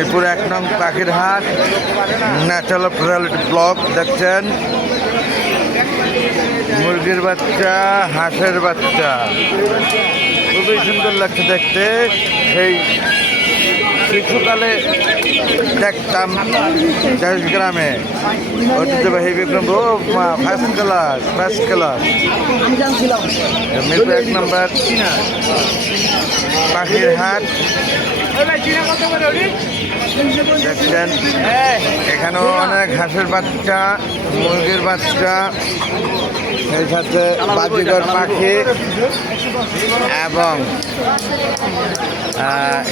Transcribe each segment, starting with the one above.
মিরপুর 1 নং পাখির হাট ন্যাচারাল রিয়ালিটি ব্লগ দেখছেন। মুরগির বাচ্চা, হাঁসের বাচ্চা খুবই সুন্দর লাগছে দেখতে। সেই শিশুকালে দেখতাম গ্রামে ঐতিহ্যবাহী বিক্রম ফার্স্ট ক্লাস মিরপুর 1 নম্বর পাখির হাট দেখছেন। এখানেও অনেক হাঁসের বাচ্চা, মুরগির বাচ্চা, সেই সাথে বাজিগর পাখি এবং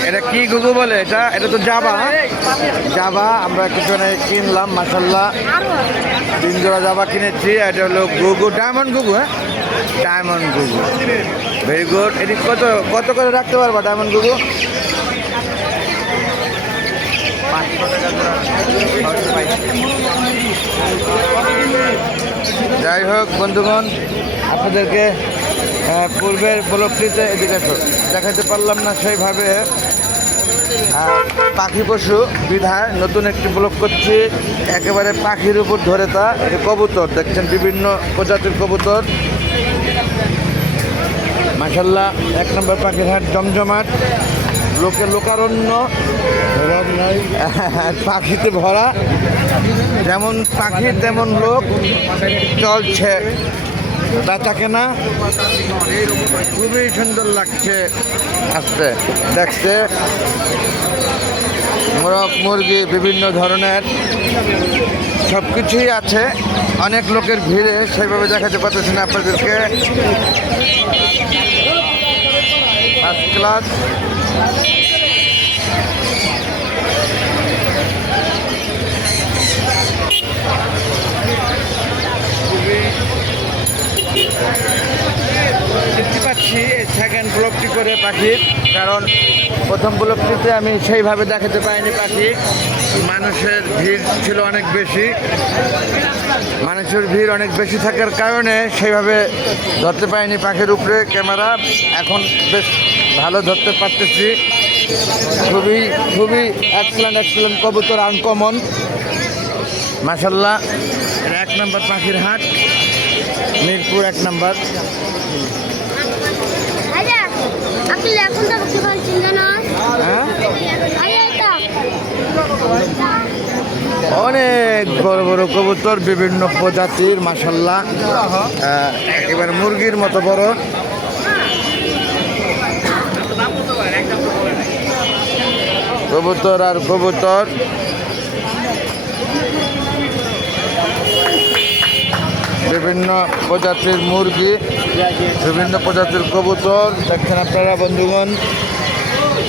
এটা কি গুগু বলে, এটা তো জাবা আমরা কিছু কিনলাম মাশাল্লাহ। 3 জোড়া জাবা কিনেছি। এটা হলো গুগু, ডায়মন্ড গুগু। ডায়মন্ড গুগু ভেরি গুড। এটি কত করে রাখতে পারবা ডায়মন্ড গুগু? 500 টাকা জোড়া। যাই হোক বন্ধুগণ, আপনাদেরকে পূর্বের ব্লগটিতে এদিকে দেখাতে পারলাম না সেইভাবে। পাখি পশু বিধায় নতুন একটি ব্লগ করছি, একেবারে পাখির উপর ধরে। তা কবুতর দেখছেন, বিভিন্ন প্রজাতির কবুতর মাশাল্লাহ। 1 নম্বর পাখির হাট জমজমাট, লোকারণ্য, পাখিতে ভরা। যেমন পাখি তেমন লোক, চলছে বেচা কেনা। খুবই সুন্দর লাগছে আসতে দেখতে। মোরগ মুরগি বিভিন্ন ধরনের সব কিছুই আছে। অনেক লোকের ভিড়ে সেইভাবে দেখাতে পারতেছি না আপনাদেরকে। ফার্স্ট ক্লাস দেখতে পাচ্ছি সেকেন্ড ব্লগটি করে পাখির, কারণ প্রথম ব্লগটিতে আমি সেইভাবে দেখাতে পাইনি পাখি। মানুষের ভিড় ছিল অনেক বেশি। মানুষের ভিড় অনেক বেশি থাকার কারণে সেইভাবে ধরতে পাইনি পাখির উপরে ক্যামেরা। এখন বেশ ভালো ধরতে পারতেছি। খুবই এক্সেলেন্ট কবুতর, আনকমন মাশাল্লাহ। 1 নম্বর পাখির হাট মিরপুর 1 নম্বর। অনেক বড় বড় কবুতর, বিভিন্ন প্রজাতির মাশাল্লাহ। একেবারে মুরগির মতো বড়। কবুতর আর কবুতর, বিভিন্ন প্রজাতির মুরগি, বিভিন্ন প্রজাতির কবুতর দেখছেন আপনারা বন্ধুগণ।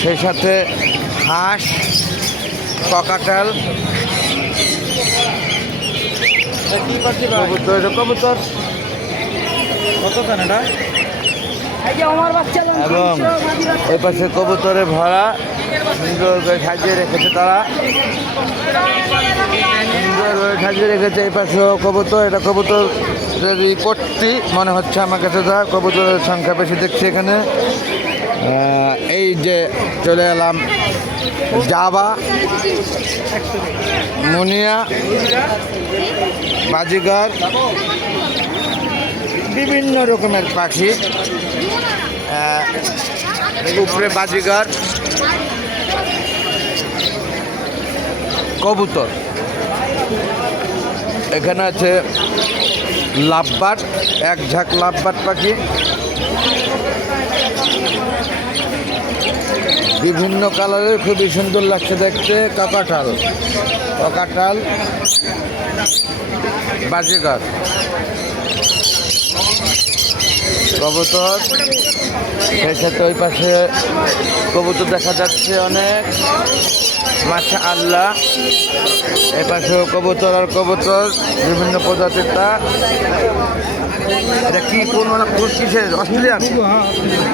সেই সাথে হাঁস, ককাটেল, কবুতর এবং এই পাশে কবুতরে ভরা, সুন্দর করে সাজিয়ে রেখেছে তারা, সুন্দর করে সাজিয়ে রেখেছে। এই পাশেও কবুতর, এটা কবুতর পট্টি মনে হচ্ছে আমার কাছে। যা কবুতরের সংখ্যা বেশি দেখছি এখানে। এই যে চলে এলাম জাবা, মুনিয়া, বাজিগার, বিভিন্ন রকমের পাখি। উপরে বাজিগার, কবুতর। এখানে আছে লাভবার্ড, 1 ঝাঁক লাভবার্ড পাখি, বিভিন্ন কালারের, খুবই সুন্দর লাগছে দেখতে। কাকাটাল, বাজিগার, কবুতর। সেই সাথে ওই পাশে কবুতর দেখা যাচ্ছে অনেক মাশাআল্লাহ। এই পাশেও কবুতর আর কবুতর, বিভিন্ন প্রজাতির। এটা কি কোন কিসের? অস্ট্রেলিয়ান?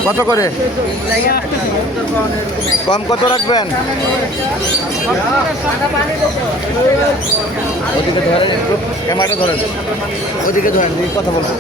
কত করে? কম কত রাখবেন? ওদিকে ধরেন, ক্যামেরাটা ধরেন, ওদিকে ধরেন, কথা বলবো।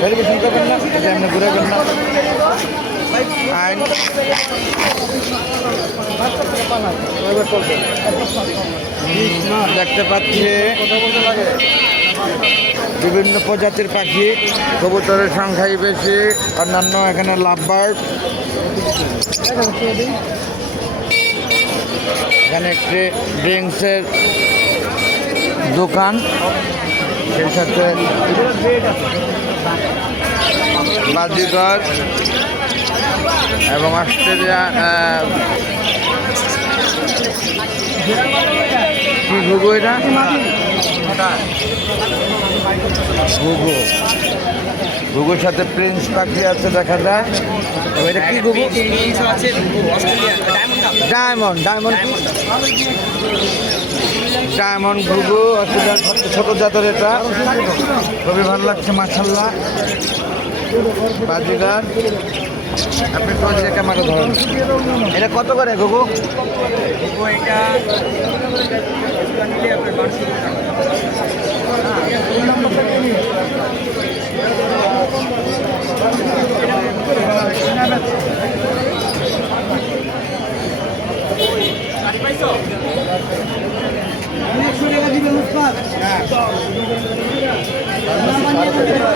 ভেরিফিকেশন করবেন না, আপনি ঘুরাবেন না। আইন দেখতে পাচ্ছি বিভিন্ন প্রজাতির পাখি, কবুতরের সংখ্যাই বেশি, অন্যান্য এখানে লাভবার্ড। এখানে একটি ড্রিঙ্কসের দোকান, সেই সাথে বাজিগর এবং অস্ট্রেলিয়া কি ঘুঘু, এটা ঘুঘু, ঘুঘুর সাথে প্রিন্স পাখি আছে দেখা যায়। এটা কি ঘুঘু? ডায়মন্ড, ডায়মন্ড, ডায়মন্ড ঘুঘু অস্ট্রেলিয়ার ছোট জাতের। এটা খুবই ভালো লাগছে মাশাআল্লাহ। বাজিগার, আপনি তো ক্যামেরা ধরেন। এটা কত করে ঘুঘু? এটা